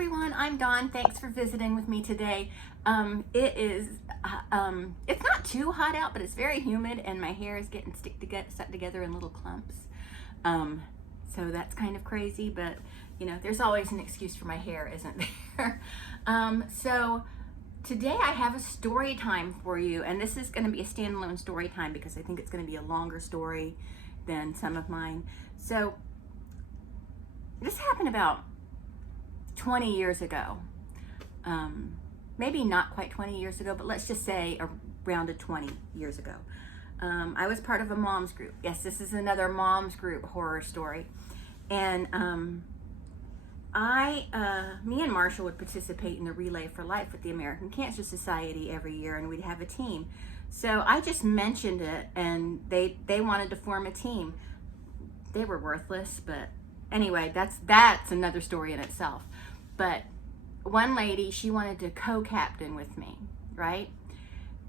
everyone, I'm Dawn. Thanks for visiting with me today. It's not too hot out, but it's very humid and my hair is getting stuck together in little clumps. So that's kind of crazy, but you know, there's always an excuse for my hair, isn't there? So today I have a story time for you, and this is going to be a standalone story time because I think it's going to be a longer story than some of mine. So this happened about 20 years ago. Maybe not quite 20 years ago, but let's just say around 20 years ago. I was part of a mom's group. Yes, this is another mom's group horror story. And me and Marshall would participate in the Relay for Life with the American Cancer Society every year, and we'd have a team. So I just mentioned it, and they wanted to form a team. They were worthless, but anyway, that's another story in itself. But one lady, she wanted to co-captain with me, right?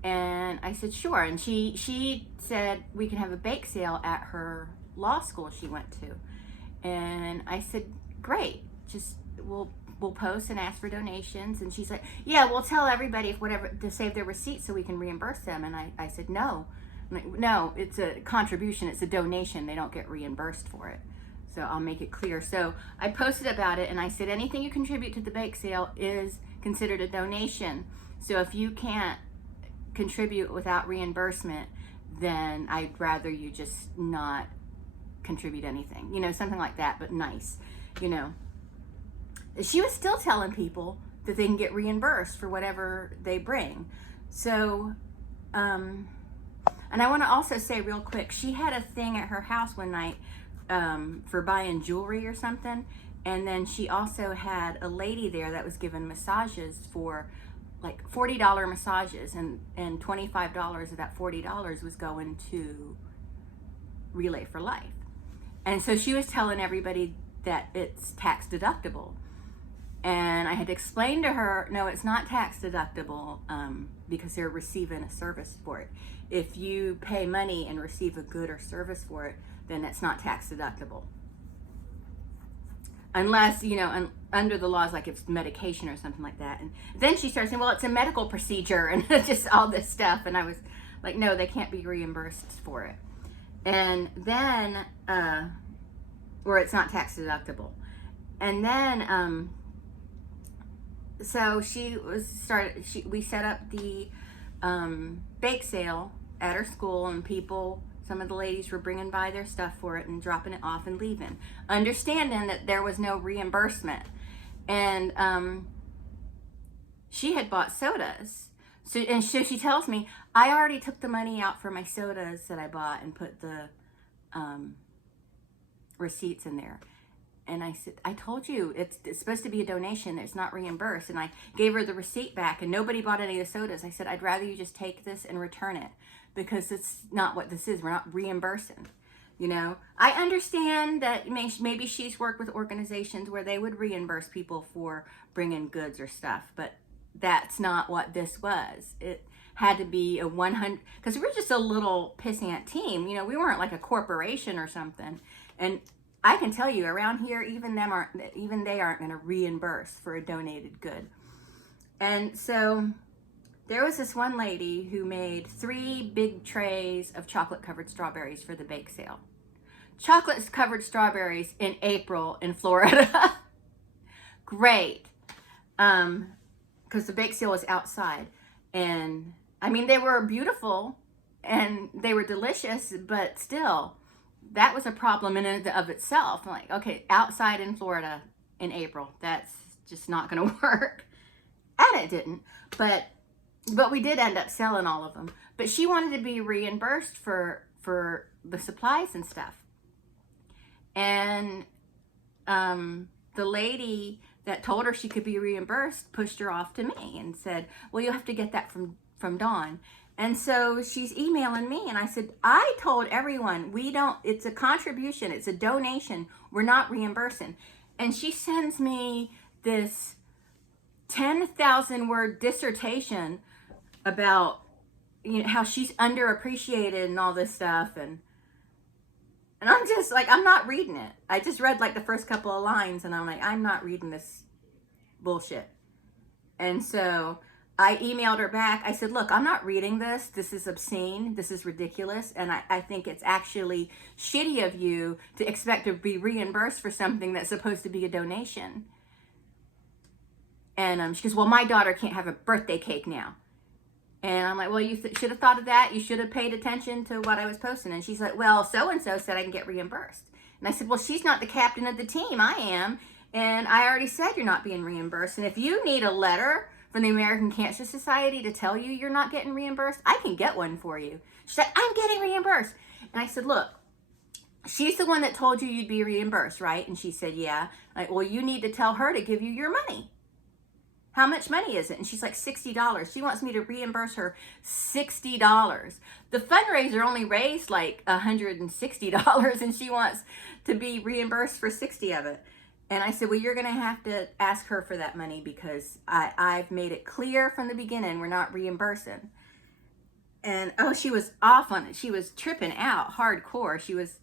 And I said, sure. And she said we can have a bake sale at her law school she went to. And I said, great, just we'll post and ask for donations. And she's like, yeah, we'll tell everybody to save their receipts so we can reimburse them. And I said, no, no, it's a contribution, it's a donation. They don't get reimbursed for it. So I'll make it clear. So I posted about it and I said, anything you contribute to the bake sale is considered a donation. So if you can't contribute without reimbursement, then I'd rather you just not contribute anything, you know, something like that, but nice, you know. She was still telling people that they can get reimbursed for whatever they bring. So, and I want to also say real quick, she had a thing at her house one night for buying jewelry or something, and then she also had a lady there that was giving massages for like $40 massages, and $25 of that $40 was going to Relay for Life. And so she was telling everybody that it's tax deductible, and I had explained to her, no, it's not tax deductible because they're receiving a service for it. If you pay money and receive a good or service for it, then it's not tax deductible. Unless, you know, under the laws, like if it's medication or something like that. And then she started saying, well, it's a medical procedure and just all this stuff. And I was like, no, they can't be reimbursed for it. And then, or it's not tax deductible. And then, so we set up the bake sale at her school, and some of the ladies were bringing by their stuff for it and dropping it off and leaving, understanding that there was no reimbursement. And she had bought sodas. So she tells me, I already took the money out for my sodas that I bought and put the receipts in there. And I said, I told you, it's supposed to be a donation. It's not reimbursed. And I gave her the receipt back, and nobody bought any of the sodas. I said, I'd rather you just take this and return it, because it's not what this is. We're not reimbursing, you know. I understand that maybe she's worked with organizations where they would reimburse people for bringing goods or stuff, but that's not what this was. It had to be a 100, because we're just a little pissant team, you know. We weren't like a corporation or something. And I can tell you, around here, even they aren't going to reimburse for a donated good. And so there was this one lady who made 3 big trays of chocolate-covered strawberries for the bake sale. Chocolate-covered strawberries in April in Florida. Great. Because the bake sale was outside. And, I mean, they were beautiful and they were delicious, but still, that was a problem in and of itself. I'm like, okay, outside in Florida in April, that's just not going to work. And it didn't. But we did end up selling all of them. But she wanted to be reimbursed for the supplies and stuff. And the lady that told her she could be reimbursed pushed her off to me and said, well, you'll have to get that from Dawn. And so she's emailing me, and I said, I told everyone, it's a contribution, it's a donation, we're not reimbursing. And she sends me this 10,000 word dissertation about, you know, how she's underappreciated and all this stuff. And I'm just like, I'm not reading it. I just read like the first couple of lines, and I'm like, I'm not reading this bullshit. And so I emailed her back. I said, look, I'm not reading this. This is obscene. This is ridiculous. And I think it's actually shitty of you to expect to be reimbursed for something that's supposed to be a donation. And she goes, well, my daughter can't have a birthday cake now. And I'm like, well, you should have thought of that. You should have paid attention to what I was posting. And she's like, well, so-and-so said I can get reimbursed. And I said, well, she's not the captain of the team. I am. And I already said you're not being reimbursed. And if you need a letter from the American Cancer Society to tell you you're not getting reimbursed, I can get one for you. She said, I'm getting reimbursed. And I said, look, she's the one that told you you'd be reimbursed, right? And she said, yeah. I'm like, well, you need to tell her to give you your money. How much money is it? And she's like, $60. She wants me to reimburse her $60. The fundraiser only raised like $160, and she wants to be reimbursed for 60 of it. And I said, well, you're going to have to ask her for that money, because I've made it clear from the beginning we're not reimbursing. And, oh, she was off on it. She was tripping out hardcore. She was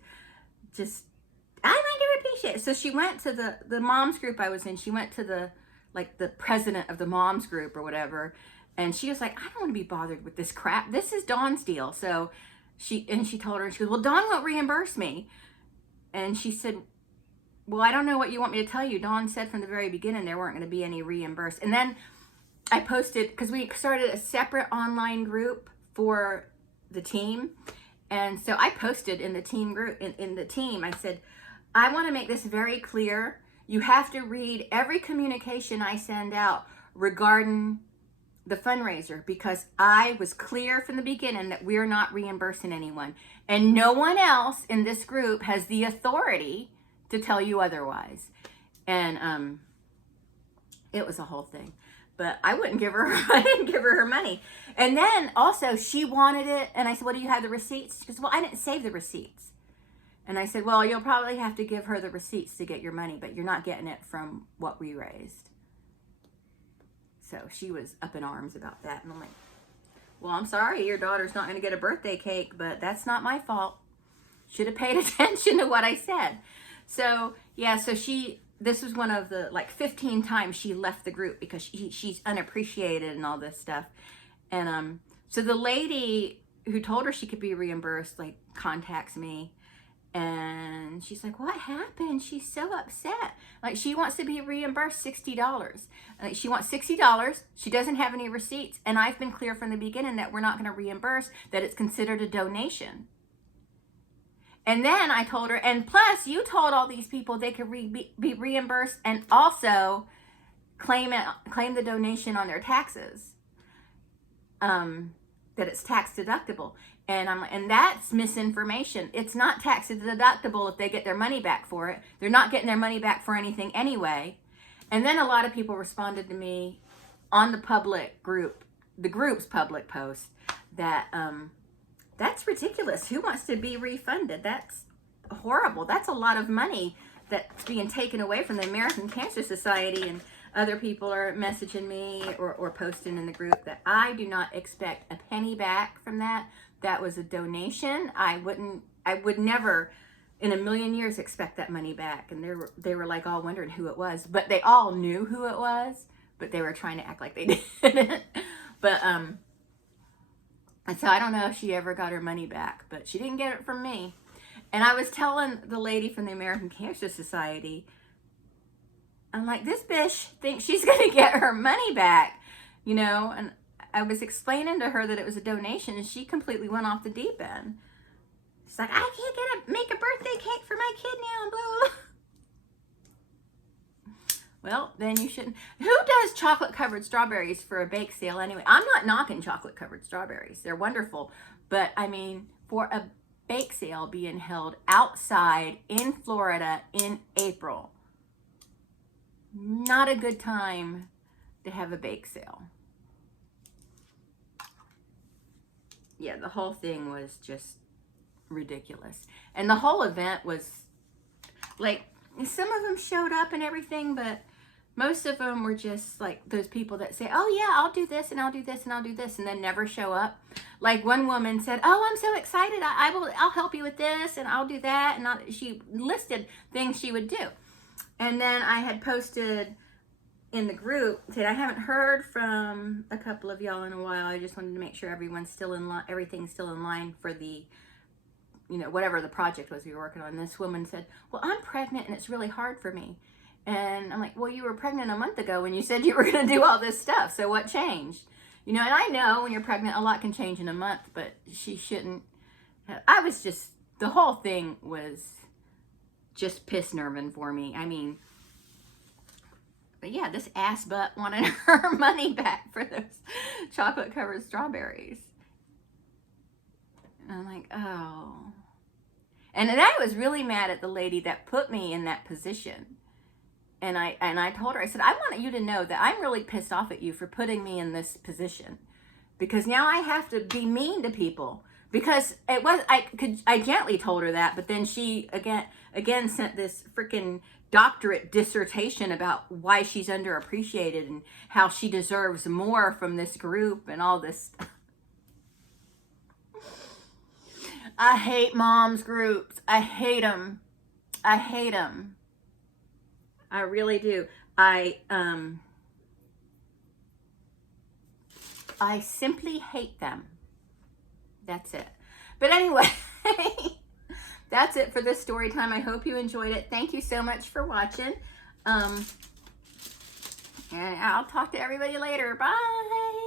just, I might appreciate it. So she went to the mom's group I was in. She went to the president of the mom's group or whatever. And she was like, I don't want to be bothered with this crap. This is Dawn's deal. So she told her, she goes, well, Dawn won't reimburse me. And she said, well, I don't know what you want me to tell you. Dawn said from the very beginning there weren't going to be any reimbursed. And then I posted, because we started a separate online group for the team. And so I posted in the team group, in the team, I said, I want to make this very clear. You have to read every communication I send out regarding the fundraiser, because I was clear from the beginning that we're not reimbursing anyone. And no one else in this group has the authority to tell you otherwise. And it was a whole thing. But I didn't give her her money. And then also she wanted it, and I said, well, do you have the receipts? She goes, well, I didn't save the receipts. And I said, well, you'll probably have to give her the receipts to get your money, but you're not getting it from what we raised. So she was up in arms about that. And I'm like, well, I'm sorry, your daughter's not going to get a birthday cake, but that's not my fault. Should have paid attention to what I said. So, yeah, so this was one of the, 15 times she left the group because she's unappreciated and all this stuff. And so the lady who told her she could be reimbursed, contacts me. And she's like, what happened? She's so upset. She wants to be reimbursed $60. She wants $60. She doesn't have any receipts. And I've been clear from the beginning that we're not going to reimburse, that it's considered a donation. And then I told her, and plus you told all these people they could be reimbursed and also claim the donation on their taxes. That it's tax deductible. And that's misinformation. It's not tax deductible if they get their money back for it. They're not getting their money back for anything anyway. And then a lot of people responded to me on the public group, the group's public post, that that's ridiculous. Who wants to be refunded? That's horrible. That's a lot of money that's being taken away from the American Cancer Society. And other people are messaging me or posting in the group that I do not expect a penny back from that. That was a donation. I would never in a million years expect that money back. And they were all wondering who it was, but they all knew who it was, but they were trying to act like they didn't. But and so I don't know if she ever got her money back, but she didn't get it from me. And I was telling the lady from the American Cancer Society, I'm like, this bitch thinks she's going to get her money back, and I was explaining to her that it was a donation, and she completely went off the deep end. She's like, I can't make a birthday cake for my kid now, and blah, blah, blah. Well, then you shouldn't. Who does chocolate-covered strawberries for a bake sale anyway? I'm not knocking chocolate-covered strawberries. They're wonderful. But, for a bake sale being held outside in Florida in April, not a good time to have a bake sale. Yeah, the whole thing was just ridiculous. And the whole event was some of them showed up and everything, but most of them were just those people that say, oh yeah, I'll do this and I'll do this and I'll do this, and then never show up. One woman said, oh, I'm so excited. I'll help you with this and I'll do that. And she listed things she would do. And then I had posted in the group said, I haven't heard from a couple of y'all in a while. I just wanted to make sure everyone's still in line, everything's still in line for the, you know, whatever the project was we were working on. This woman said, well, I'm pregnant and it's really hard for me. And I'm like, well, you were pregnant a month ago when you said you were going to do all this stuff. So what changed? You know, and I know when you're pregnant, a lot can change in a month, but she shouldn't. I was just, the whole thing was just piss nerving for me. I mean, but yeah, this ass butt wanted her money back for those chocolate covered strawberries. And I'm like, oh. And then I was really mad at the lady that put me in that position. And I told her, I said, I want you to know that I'm really pissed off at you for putting me in this position, because now I have to be mean to people. Because it was, I gently told her that, but then she again sent this freaking doctorate dissertation about why she's underappreciated and how she deserves more from this group and all this stuff. I hate moms groups. I hate them. I hate them. I really do. I simply hate them. That's it. But anyway, that's it for this story time. I hope you enjoyed it. Thank you so much for watching. And I'll talk to everybody later. Bye.